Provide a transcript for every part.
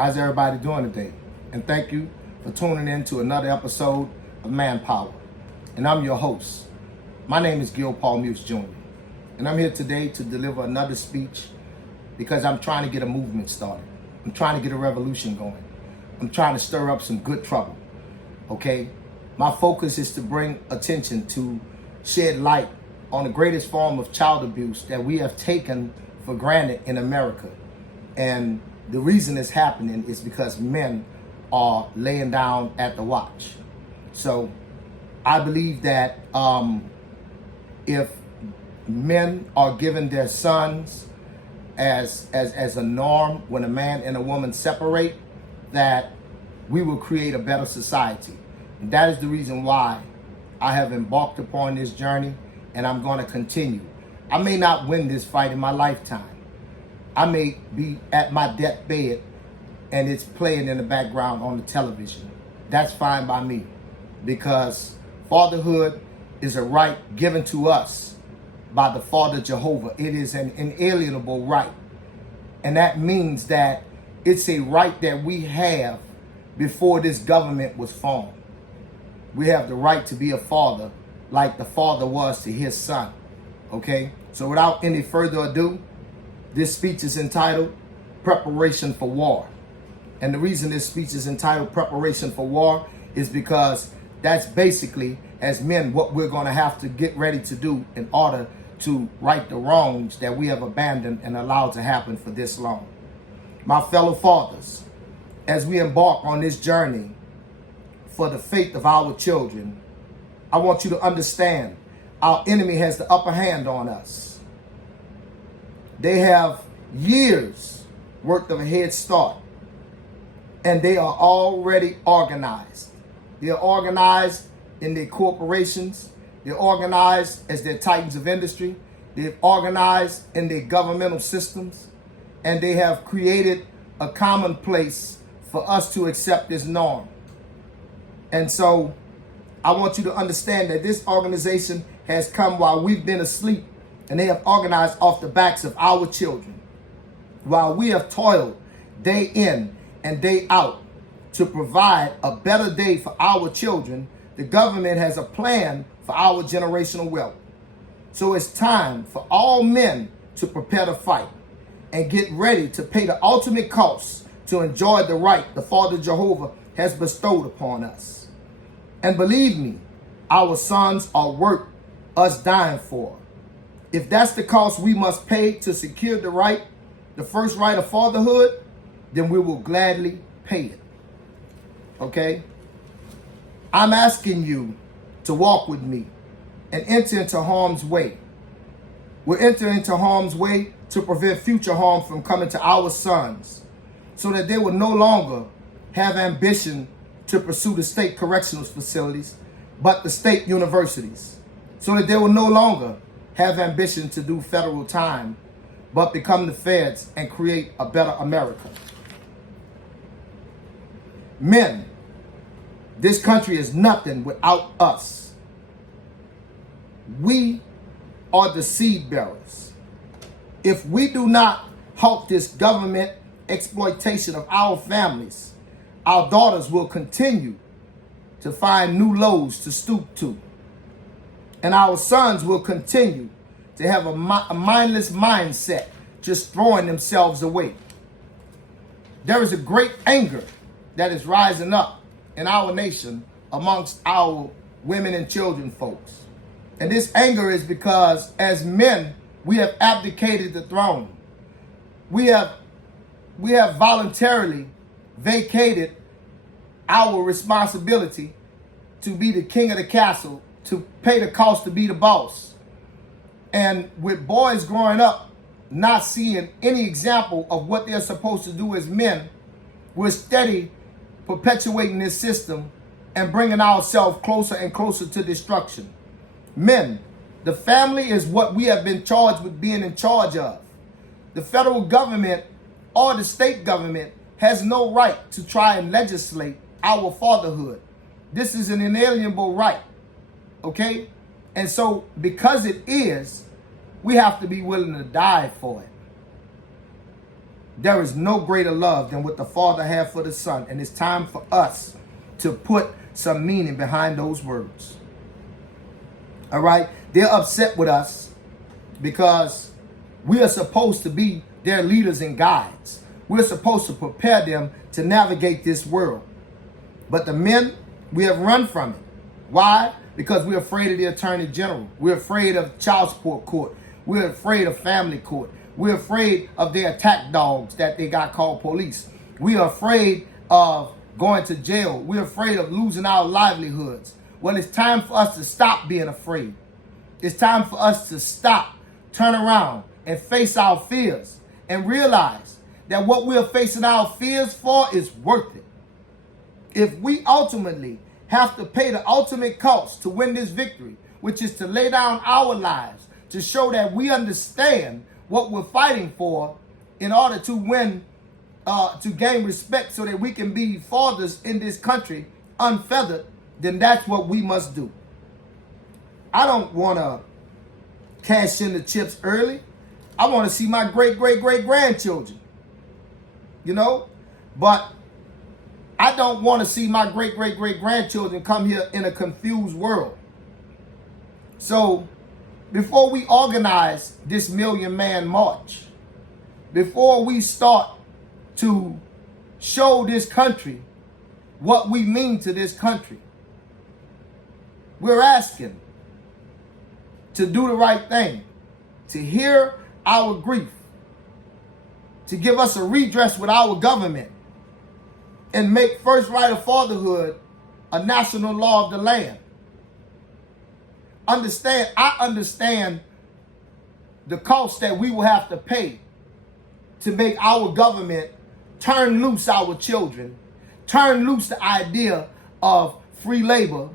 How's everybody doing today? And thank you for tuning in to another episode of Manpower. And I'm your host. My name is Gil Paul Muse Jr. And I'm here today to deliver another speech because I'm trying to get a movement started. I'm trying to get a revolution going. I'm trying to stir up some good trouble. Okay? My focus is to bring attention to shed light on the greatest form of child abuse that we have taken for granted in America. And the reason it's happening is because men are laying down at the watch. So I believe that if men are given their sons as a norm when a man and a woman separate, that we will create a better society. And that is the reason why I have embarked upon this journey, and I'm going to continue. I may not win this fight in my lifetime. I may be at my deathbed and it's playing in the background on the television. That's fine by me, because fatherhood is a right given to us by the Father Jehovah. It is an inalienable right. And that means that it's a right that we have before this government was formed. We have the right to be a father like the father was to his son. Okay? So without any further ado, this speech is entitled Preparation for War. And the reason this speech is entitled Preparation for War is because that's basically, as men, what we're going to have to get ready to do in order to right the wrongs that we have abandoned and allowed to happen for this long. My fellow fathers, as we embark on this journey for the fate of our children, I want you to understand our enemy has the upper hand on us. They have years worth of a head start, and they are already organized. They are organized in their corporations. They're organized as their titans of industry. They're organized in their governmental systems, and they have created a common place for us to accept as norm. And so I want you to understand that this organization has come while we've been asleep, and they have organized off the backs of our children. While we have toiled day in and day out to provide a better day for our children, the government has a plan for our generational wealth. So it's time for all men to prepare to fight and get ready to pay the ultimate cost to enjoy the right the Father Jehovah has bestowed upon us. And believe me, our sons are worth us dying for. If that's the cost we must pay to secure the right, the first right of fatherhood, then we will gladly pay it. Okay? I'm asking you to walk with me and enter into harm's way. We'll enter into harm's way to prevent future harm from coming to our sons, so that they will no longer have ambition to pursue the state correctional facilities, but the state universities, so that they will no longer have ambition to do federal time, but become the feds and create a better America. Men, this country is nothing without us. We are the seed bearers. If we do not halt this government exploitation of our families, our daughters will continue to find new lows to stoop to. And our sons will continue to have a mindless mindset, just throwing themselves away. There is a great anger that is rising up in our nation amongst our women and children folks. And this anger is because as men, we have abdicated the throne. We have voluntarily vacated our responsibility to be the king of the castle, to pay the cost to be the boss. And with boys growing up not seeing any example of what they're supposed to do as men, we're steady perpetuating this system and bringing ourselves closer and closer to destruction. Men, the family is what we have been charged with being in charge of. The federal government or the state government has no right to try and legislate our fatherhood. This is an inalienable right, okay? And so because it is, we have to be willing to die for it. There is no greater love than what the Father had for the Son. And it's time for us to put some meaning behind those words. All right? They're upset with us because we are supposed to be their leaders and guides. We're supposed to prepare them to navigate this world. But the men, we have run from it. Why? Because we're afraid of the Attorney General. We're afraid of child support court. We're afraid of family court. We're afraid of their attack dogs that they got called police. We are afraid of going to jail. We're afraid of losing our livelihoods. Well, it's time for us to stop being afraid. It's time for us to stop, turn around, and face our fears and realize that what we're facing our fears for is worth it. If we ultimately have to pay the ultimate cost to win this victory, which is to lay down our lives, to show that we understand what we're fighting for in order to win, to gain respect so that we can be fathers in this country unfeathered, then that's what we must do. I don't want to cash in the chips early. I want to see my great-great-great-grandchildren, but I don't want to see my great-great-great-grandchildren come here in a confused world. So before we organize this million-man march, before we start to show this country what we mean to this country, we're asking to do the right thing, to hear our grief, to give us a redress with our government, and make first right of fatherhood a national law of the land. I understand the cost that we will have to pay to make our government turn loose our children, turn loose the idea of free labor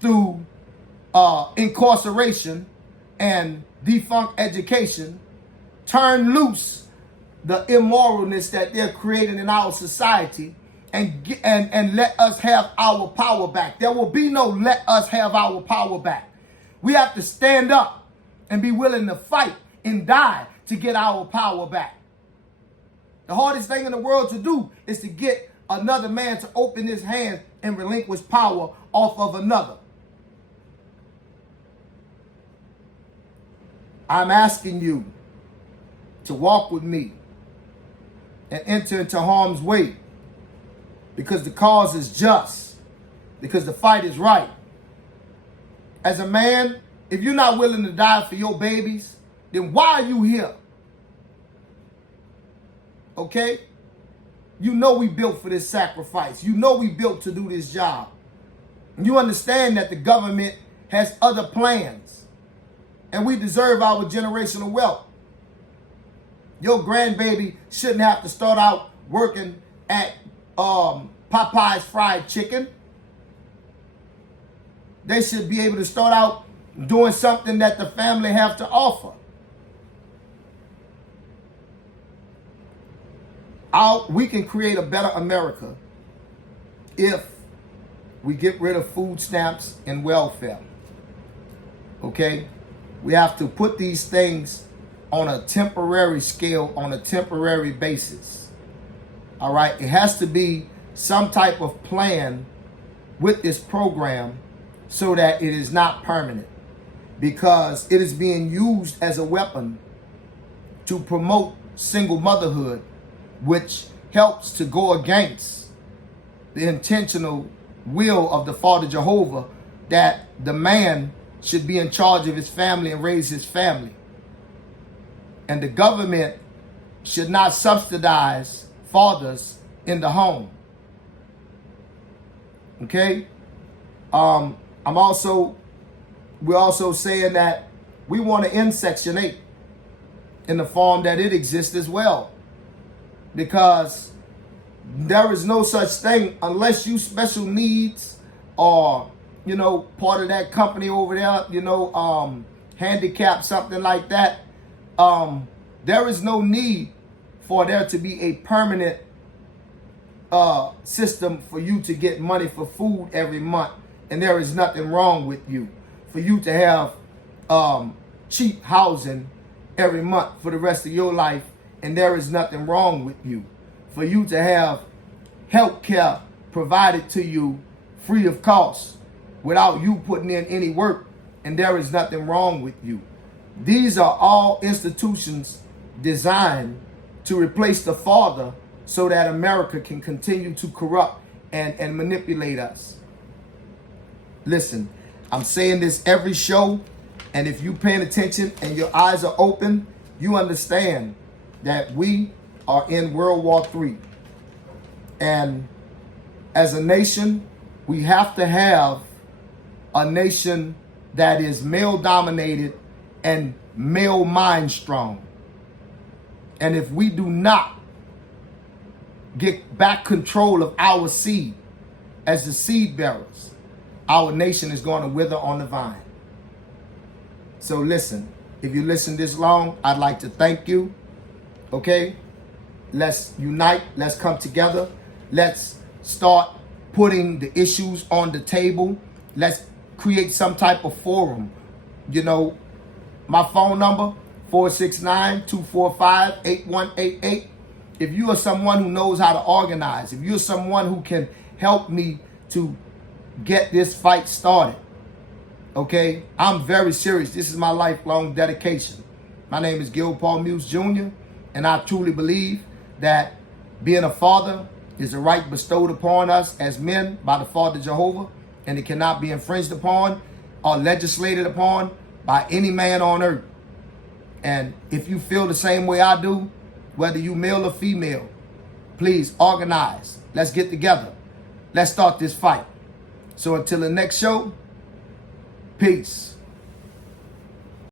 through incarceration and defunct education, turn loose the immoralness that they're creating in our society, and let us have our power back. There will be no let us have our power back. We have to stand up and be willing to fight and die to get our power back. The hardest thing in the world to do is to get another man to open his hand and relinquish power off of another. I'm asking you to walk with me and enter into harm's way, because the cause is just, because the fight is right. As a man, if you're not willing to die for your babies, then why are you here? Okay? You know we built for this sacrifice. You know we built to do this job. You understand that the government has other plans, and we deserve our generational wealth. Your grandbaby shouldn't have to start out working at Popeye's fried chicken. They should be able to start out doing something that the family have to offer. We can create a better America if we get rid of food stamps and welfare. Okay? We have to put these things on a temporary scale, on a temporary basis. All right? It has to be some type of plan with this program so that it is not permanent, because it is being used as a weapon to promote single motherhood, which helps to go against the intentional will of the Father Jehovah, that the man should be in charge of his family and raise his family. And the government should not subsidize fathers in the home. Okay? We're also saying that we want to end Section 8 in the form that it exists as well. Because there is no such thing unless you special needs or, part of that company over there, handicap, something like that. There is no need for there to be a permanent system for you to get money for food every month. And there is nothing wrong with you for you to have cheap housing every month for the rest of your life and there is nothing wrong with you. For you to have health care provided to you free of cost without you putting in any work, and there is nothing wrong with you. These are all institutions designed to replace the Father so that America can continue to corrupt and manipulate us. Listen, I'm saying this every show, and if you're paying attention and your eyes are open, you understand that we are in World War III. And as a nation, we have to have a nation that is male-dominated and male mind strong. And if we do not get back control of our seed as the seed bearers, our nation is going to wither on the vine. So listen, if you listen this long, I'd like to thank you. Okay? Let's unite. Let's come together. Let's start putting the issues on the table. Let's create some type of forum. You know, my phone number, 469-245-8188. If you are someone who knows how to organize, if you're someone who can help me to get this fight started, okay, I'm very serious. This is my lifelong dedication. My name is Gil Paul Muse Jr., and I truly believe that being a father is a right bestowed upon us as men by the Father Jehovah, and it cannot be infringed upon or legislated upon by any man on earth. And if you feel the same way I do, whether you male or female, please organize. Let's get together. Let's start this fight. So until the next show, peace.